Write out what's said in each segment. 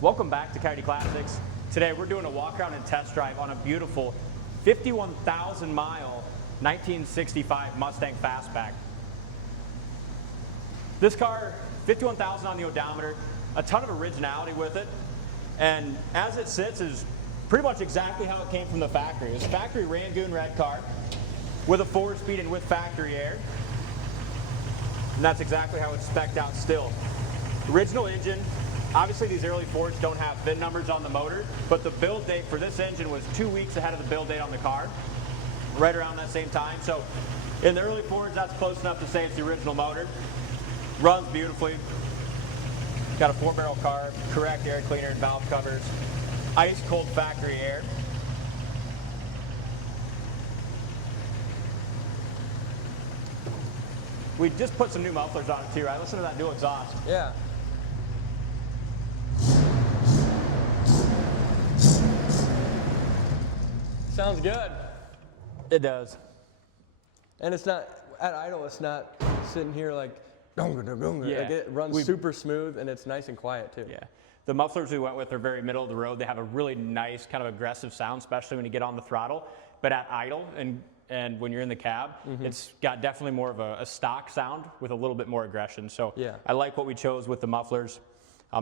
Welcome back to Coyote Classics. Today we're doing a walk around and test drive on a beautiful 51,000 mile 1965 Mustang Fastback. This car, 51,000 on the odometer, a ton of originality with it, and as it sits is pretty much exactly how it came from the factory. It's a factory Rangoon Red car with a 4-speed and with factory air, and that's exactly how it's spec'd out still. Original engine. Obviously these early Fords don't have VIN numbers on the motor, but the build date for this engine was 2 weeks ahead of the build date on the car, right around that same time. So in the early Fords, that's close enough to say it's the original motor. Runs beautifully. Got a 4-barrel carb, correct air cleaner and valve covers, ice cold factory air. We just put some new mufflers on it too, right? Listen to that new exhaust. Yeah. Sounds good. It does. And it's not, at idle, it's not sitting here like, yeah. Like it runs super smooth and it's nice and quiet too. Yeah. The mufflers we went with are very middle of the road. They have a really nice kind of aggressive sound, especially when you get on the throttle. But at idle and when you're in the cab, it's got definitely more of a stock sound with a little bit more aggression. So yeah. I like what we chose with the mufflers.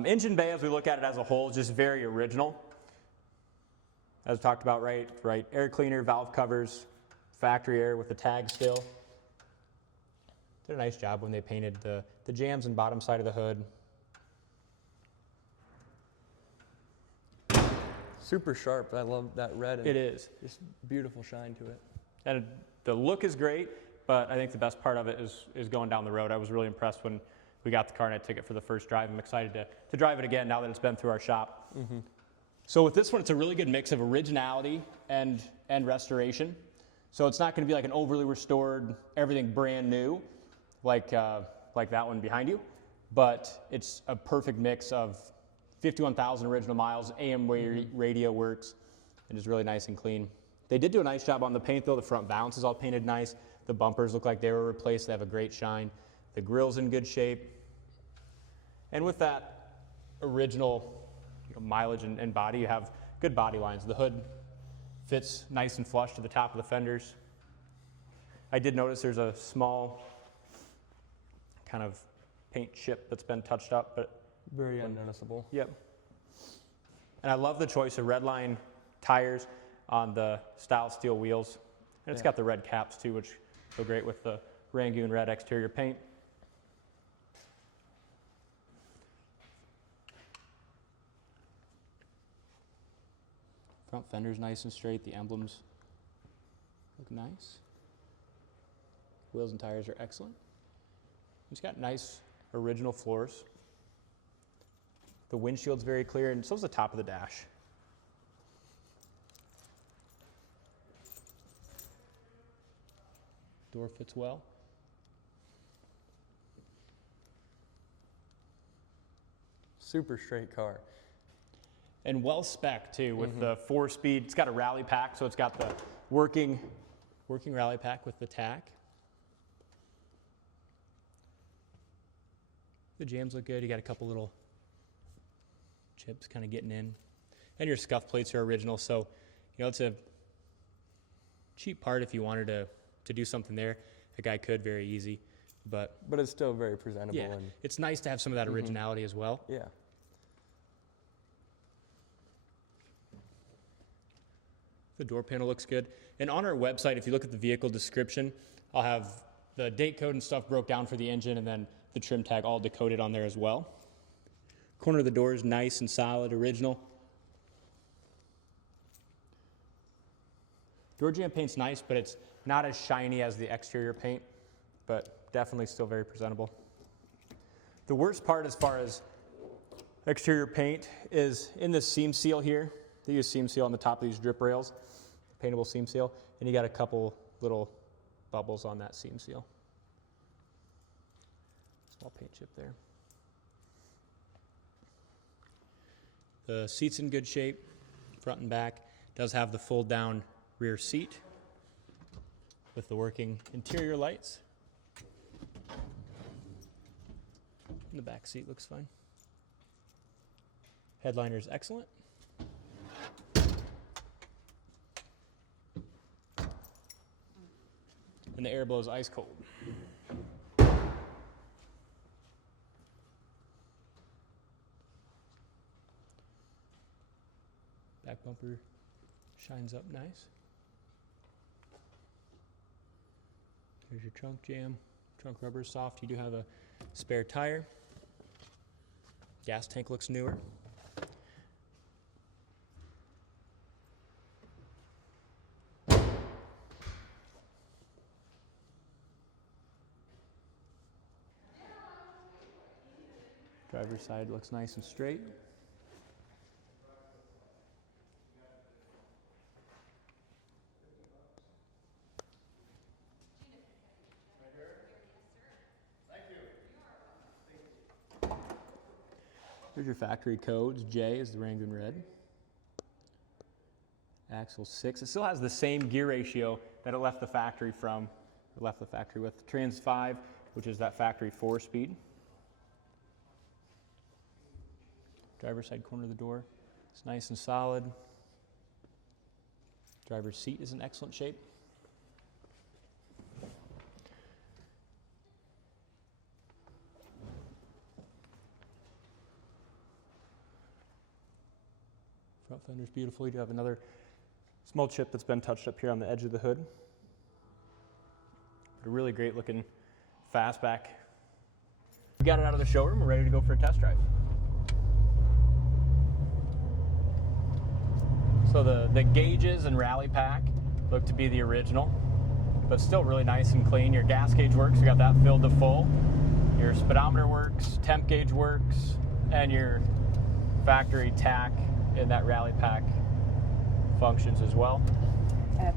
Engine bay, as we look at it as a whole, is just very original. As we talked about, right? Air cleaner, valve covers, factory air with the tag still. Did a nice job when they painted the jams and bottom side of the hood. Super sharp. I love that red. And it is. Just beautiful shine to it. And the look is great, but I think the best part of it is going down the road. I was really impressed when we got the car and I took it for the first drive. I'm excited to drive it again now that it's been through our shop. So with this one, it's a really good mix of originality and restoration. So it's not going to be like an overly restored, everything brand new, like that one behind you. But it's a perfect mix of 51,000 original miles, AM radio works, and it's really nice and clean. They did do a nice job on the paint though. The front balance is all painted nice. The bumpers look like they were replaced. They have a great shine. The grill's in good shape. And with that original mileage and body, you have good body lines. The hood fits nice and flush to the top of the fenders. I did notice there's a small kind of paint chip that's been touched up, but very unnoticeable. Yep. And I love the choice of redline tires on the style steel wheels. And it's got the red caps too, which go great with the Rangoon Red exterior paint. Front fender's nice and straight. The emblems look nice. Wheels and tires are excellent. It's got nice original floors. The windshield's very clear, and so's the top of the dash. Door fits well. Super straight car. And well spec'd too, with the 4-speed. It's got a rally pack, so it's got the working rally pack with the tack. The jams look good. You got a couple little chips kind of getting in. And your scuff plates are original, so it's a cheap part if you wanted to do something there. A guy could very easy, but it's still very presentable. Yeah, and it's nice to have some of that originality as well. Yeah. The door panel looks good. And on our website, if you look at the vehicle description, I'll have the date code and stuff broke down for the engine and then the trim tag all decoded on there as well. Corner of the door is nice and solid, original. Door jamb paint's nice, but it's not as shiny as the exterior paint, but definitely still very presentable. The worst part as far as exterior paint is in this seam seal here. They use seam seal on the top of these drip rails, paintable seam seal, and you got a couple little bubbles on that seam seal. Small paint chip there. The seat's in good shape, front and back. Does have the fold down rear seat with the working interior lights. And the back seat looks fine. Headliner is excellent. And the air blows ice cold. Back bumper shines up nice. Here's your trunk jam. Trunk rubber is soft. You do have a spare tire. Gas tank looks newer. Driver's side looks nice and straight. Here's your factory codes. J is the Rangoon Red. Axle 6. It still has the same gear ratio that it left the factory from. It left the factory with. Trans 5, which is that factory 4-speed. Driver's side corner of the door. It's nice and solid. Driver's seat is in excellent shape. Front fender's beautiful. You do have another small chip that's been touched up here on the edge of the hood. A really great looking fastback. We got it out of the showroom. We're ready to go for a test drive. So the gauges and rally pack look to be the original, but still really nice and clean. Your gas gauge works. We got that filled to full. Your speedometer works, temp gauge works, and your factory tack in that rally pack functions as well.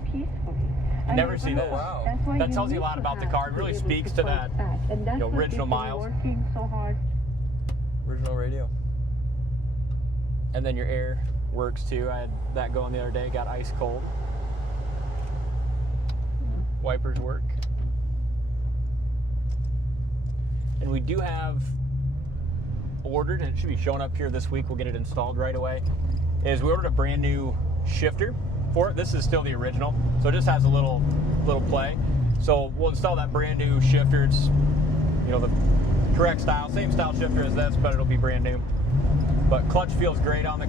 Peacefully. You never see this. Wow. That tells you a lot about the car. It really speaks to that original miles. Working so hard. Original radio. And then your air works too. I had that going the other day, got ice cold. Wipers work. And we do have ordered, and it should be showing up here this week, we'll get it installed right away, is we ordered a brand new shifter for it. This is still the original, so it just has a little play. So we'll install that brand new shifter. It's, you know, the correct style, same style shifter as this, but it'll be brand new. But clutch feels great on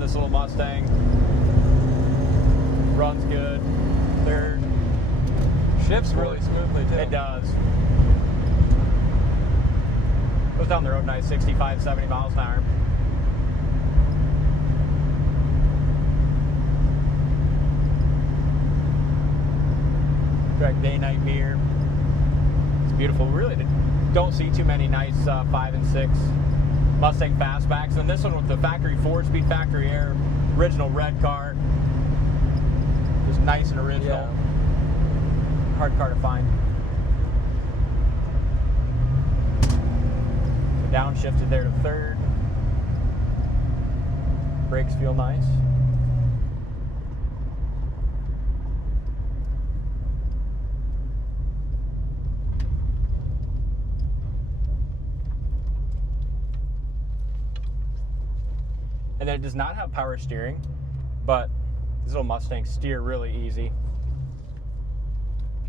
this little Mustang. Runs good. Third. Shifts really smoothly too. It does. Goes down the road nice, 65, 70 miles an hour. Direct day-night mirror. It's beautiful. We really don't see too many nice 5 and 6 Mustang Fastbacks. And this one with the factory 4-speed factory air, original red car. Just nice and original. Yeah. Hard car to find. So downshifted there to third. Brakes feel nice. And then it does not have power steering, but these little Mustangs steer really easy.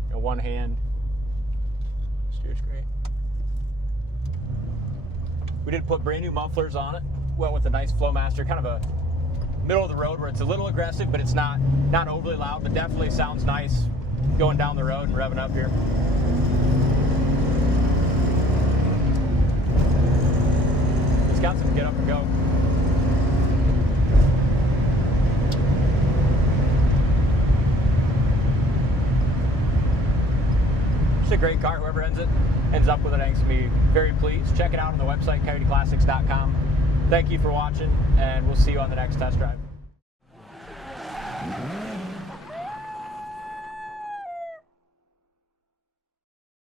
You know, one hand steers great. We did put brand new mufflers on it. Went with a nice Flowmaster, kind of a middle of the road where it's a little aggressive, but it's not overly loud, but definitely sounds nice going down the road and revving up here. It's got some get up and go. It's a great car. Whoever ends up with it, I think is going to be very pleased. Check it out on the website, coyoteclassics.com. Thank you for watching, and we'll see you on the next test drive.